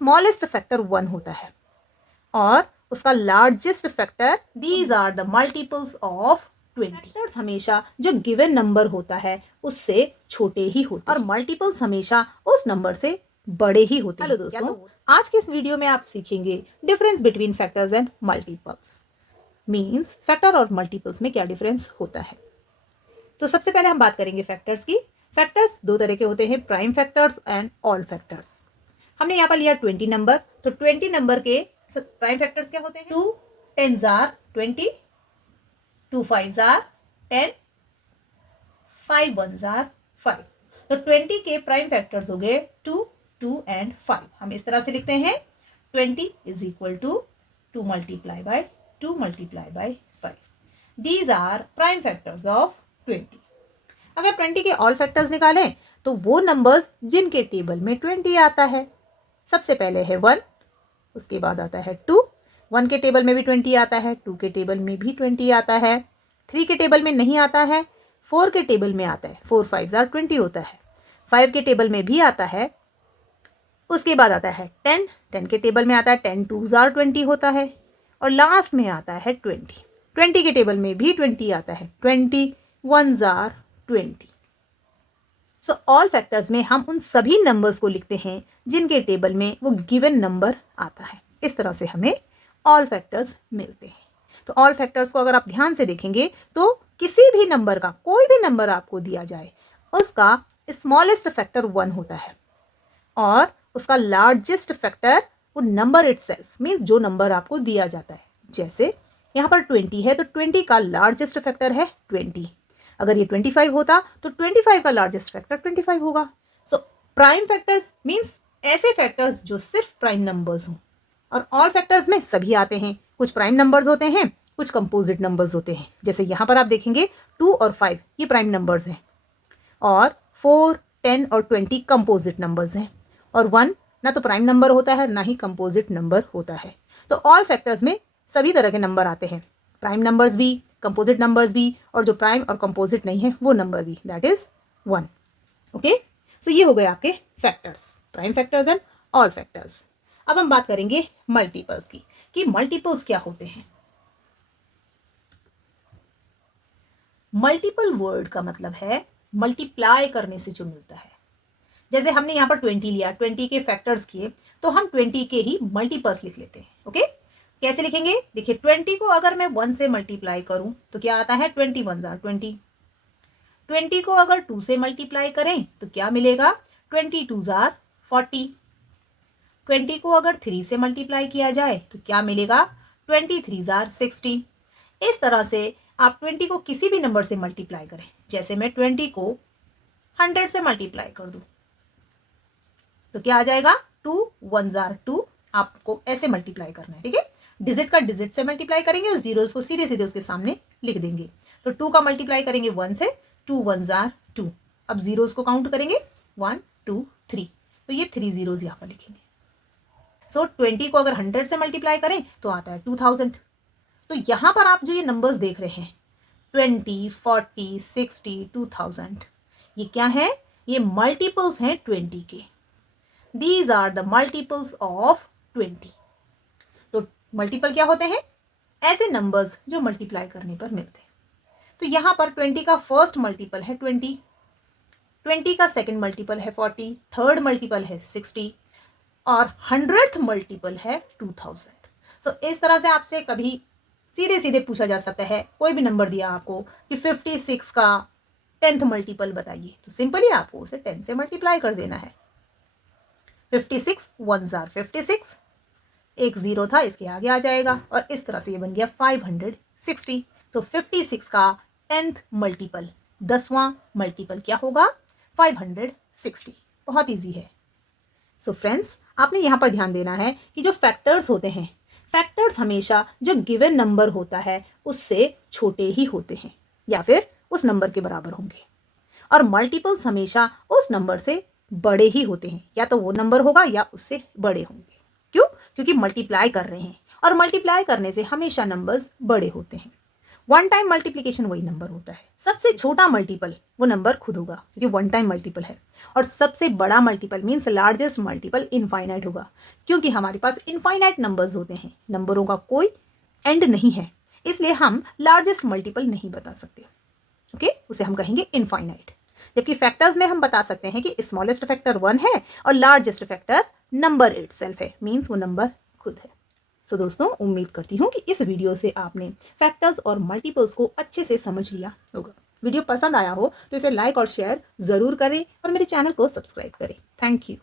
Smallest factor 1 होता है और उसका largest factor, these are the multiples of 20। Factors हमेशा जो गिवन नंबर होता है उससे छोटे ही होते हैं और मल्टीपल्स हमेशा उस नंबर से बड़े ही होते हैं। हेलो दोस्तों, आज के इस वीडियो में आप सीखेंगे difference between factors and multiples. Means factor और मल्टीपल्स में क्या डिफरेंस होता है। तो सबसे पहले हम बात करेंगे फैक्टर्स की। फैक्टर्स दो तरह के होते हैं, prime factors and all factors. हमने यहाँ पर लिया 20 नंबर, तो 20 नंबर के प्राइम फैक्टर्स क्या होते हैं? 2 10s are 20, 2 5s are 10, 5 1s are 5। तो 20 के प्राइम फैक्टर्स हो गए 2, 2 एंड 5। हम इस तरह से लिखते हैं 20 is equal to 2 multiply by 2 multiply by 5। These are prime factors of 20। अगर 20 के ऑल फैक्टर्स निकालें तो वो नंबर्स जिनके टेबल में 20 आता है। सबसे पहले है 1, उसके बाद आता है 2, 1 के टेबल में भी 20 आता है, 2 के टेबल में भी 20 आता है, 3 के टेबल में नहीं आता है, 4 के टेबल में आता है, 4 5s are 20 होता है, 5 के टेबल में भी आता है। उसके बाद आता है 10, 10 के टेबल में आता है, 10 2s are 20 होता है और लास्ट में आता है 20, 20 के टेबल में भी 20 आता है, 20 1s are 20। So all factors में हम उन सभी नंबर्स को लिखते हैं जिनके टेबल में वो गिवन नंबर आता है। इस तरह से हमें ऑल फैक्टर्स मिलते हैं। तो ऑल फैक्टर्स को अगर आप ध्यान से देखेंगे तो किसी भी नंबर का, कोई भी नंबर आपको दिया जाए, उसका स्मॉलेस्ट फैक्टर 1 होता है और उसका लार्जेस्ट फैक्टर वो नंबर इटसेल्फ, मीन्स जो नंबर आपको दिया जाता है। जैसे यहाँ पर 20 है तो 20 का लार्जेस्ट फैक्टर है 20। अगर ये 25 होता तो 25 का लार्जेस्ट फैक्टर 25 होगा। सो प्राइम फैक्टर्स मीन्स ऐसे फैक्टर्स जो सिर्फ प्राइम नंबर्स हों, और ऑल फैक्टर्स में सभी आते हैं। कुछ प्राइम नंबर्स होते हैं, कुछ कंपोजिट नंबर्स होते हैं। जैसे यहाँ पर आप देखेंगे 2 और 5 ये प्राइम नंबर्स हैं और 4 10 और 20 कंपोजिट नंबर्स हैं और 1 ना तो प्राइम नंबर होता है ना ही कंपोजिट नंबर होता है। तो ऑल फैक्टर्स में सभी तरह के नंबर आते हैं, प्राइम नंबर्स भी, कंपोजिट नंबर्स भी, और जो प्राइम और कंपोजिट नहीं है वो नंबर भी, दैट इज 1। ओके, सो ये हो गए आपके factors, prime factors and all factors. अब हम बात करेंगे मल्टीपल्स की कि मल्टीपल्स क्या होते हैं। मल्टीपल वर्ड का मतलब है मल्टीप्लाई करने से जो मिलता है। जैसे हमने यहाँ पर 20 लिया, 20 के फैक्टर्स किए तो हम 20 के ही मल्टीपल्स लिख लेते हैं। ओके, कैसे लिखेंगे? देखिए 20 को अगर मैं 1 से मल्टीप्लाई करूं तो क्या आता है? 20 1s are 20। 20 को अगर 2 से मल्टीप्लाई करें तो क्या मिलेगा? 20 2s are 40। 20 को अगर 3 से मल्टीप्लाई किया जाए तो क्या मिलेगा? 20 3s are 60। इस तरह से आप 20 को किसी भी नंबर से मल्टीप्लाई करें। जैसे मैं 20 को 100 से मल्टीप्लाई कर दूं तो क्या आ जाएगा? 2 1s are 2। आपको ऐसे मल्टीप्लाई करना है, ठीक है? डिजिट का डिजिट से मल्टीप्लाई करेंगे और जीरोस को सीधे सीधे उसके सामने लिख देंगे। तो 2 का मल्टीप्लाई करेंगे 1 से, 2 1s are 2। अब जीरोस को काउंट करेंगे 1 2 3, तो ये 3 जीरोस यहाँ पर लिखेंगे। सो 20 को अगर 100 से मल्टीप्लाई करें तो आता है 2000। तो यहाँ पर आप जो ये नंबर्स देख रहे हैं 20 40 60 2000, ये क्या है? ये मल्टीपल्स हैं 20 के। These are the multiples of 20। तो मल्टीपल क्या होते हैं? ऐसे नंबर्स जो मल्टीप्लाई करने पर मिलते हैं। तो यहाँ पर 20 का फर्स्ट मल्टीपल है 20, 20 का सेकंड मल्टीपल है 40, थर्ड मल्टीपल है 60 और 100th मल्टीपल है 2000। सो इस तरह से आपसे कभी सीधे सीधे पूछा जा सकता है, कोई भी नंबर दिया आपको कि 56 का 10th मल्टीपल बताइए, तो सिंपली आपको उसे 10 से मल्टीप्लाई कर देना है। 56 1s are 56, एक जीरो था इसके आगे आ जाएगा और इस तरह से ये बन गया 560। तो 56 का 10th मल्टीपल, 10वां मल्टीपल क्या होगा? 560। बहुत इजी है। सो फ्रेंड्स, आपने यहाँ पर ध्यान देना है कि जो फैक्टर्स होते हैं, फैक्टर्स हमेशा जो गिवन नंबर होता है उससे छोटे ही होते हैं या फिर उस नंबर के बराबर होंगे, और मल्टीपल्स हमेशा उस नंबर से बड़े ही होते हैं, या तो वो नंबर होगा या उससे बड़े होंगे। क्यों? क्योंकि मल्टीप्लाई कर रहे हैं और मल्टीप्लाई करने से हमेशा नंबर्स बड़े होते हैं। वन टाइम मल्टीप्लीकेशन वही नंबर होता है। सबसे छोटा मल्टीपल वो नंबर खुद होगा क्योंकि वन टाइम मल्टीपल है, और सबसे बड़ा multiple means largest multiple infinite होगा क्योंकि हमारे पास इनफाइनाइट नंबर्स होते हैं, नंबरों का कोई एंड नहीं है, इसलिए हम लार्जेस्ट मल्टीपल नहीं बता सकते। ओके, उसे हम कहेंगे इनफाइनाइट। जबकि फैक्टर्स में हम बता सकते हैं कि स्मॉलेस्ट फैक्टर 1 है और लार्जेस्ट फैक्टर नंबर इटसेल्फ है, मीन्स वो नंबर खुद है। सो दोस्तों, उम्मीद करती हूँ कि इस वीडियो से आपने फैक्टर्स और मल्टीपल्स को अच्छे से समझ लिया होगा। वीडियो पसंद आया हो तो इसे लाइक और शेयर ज़रूर करें और मेरे चैनल को सब्सक्राइब करें। Thank you.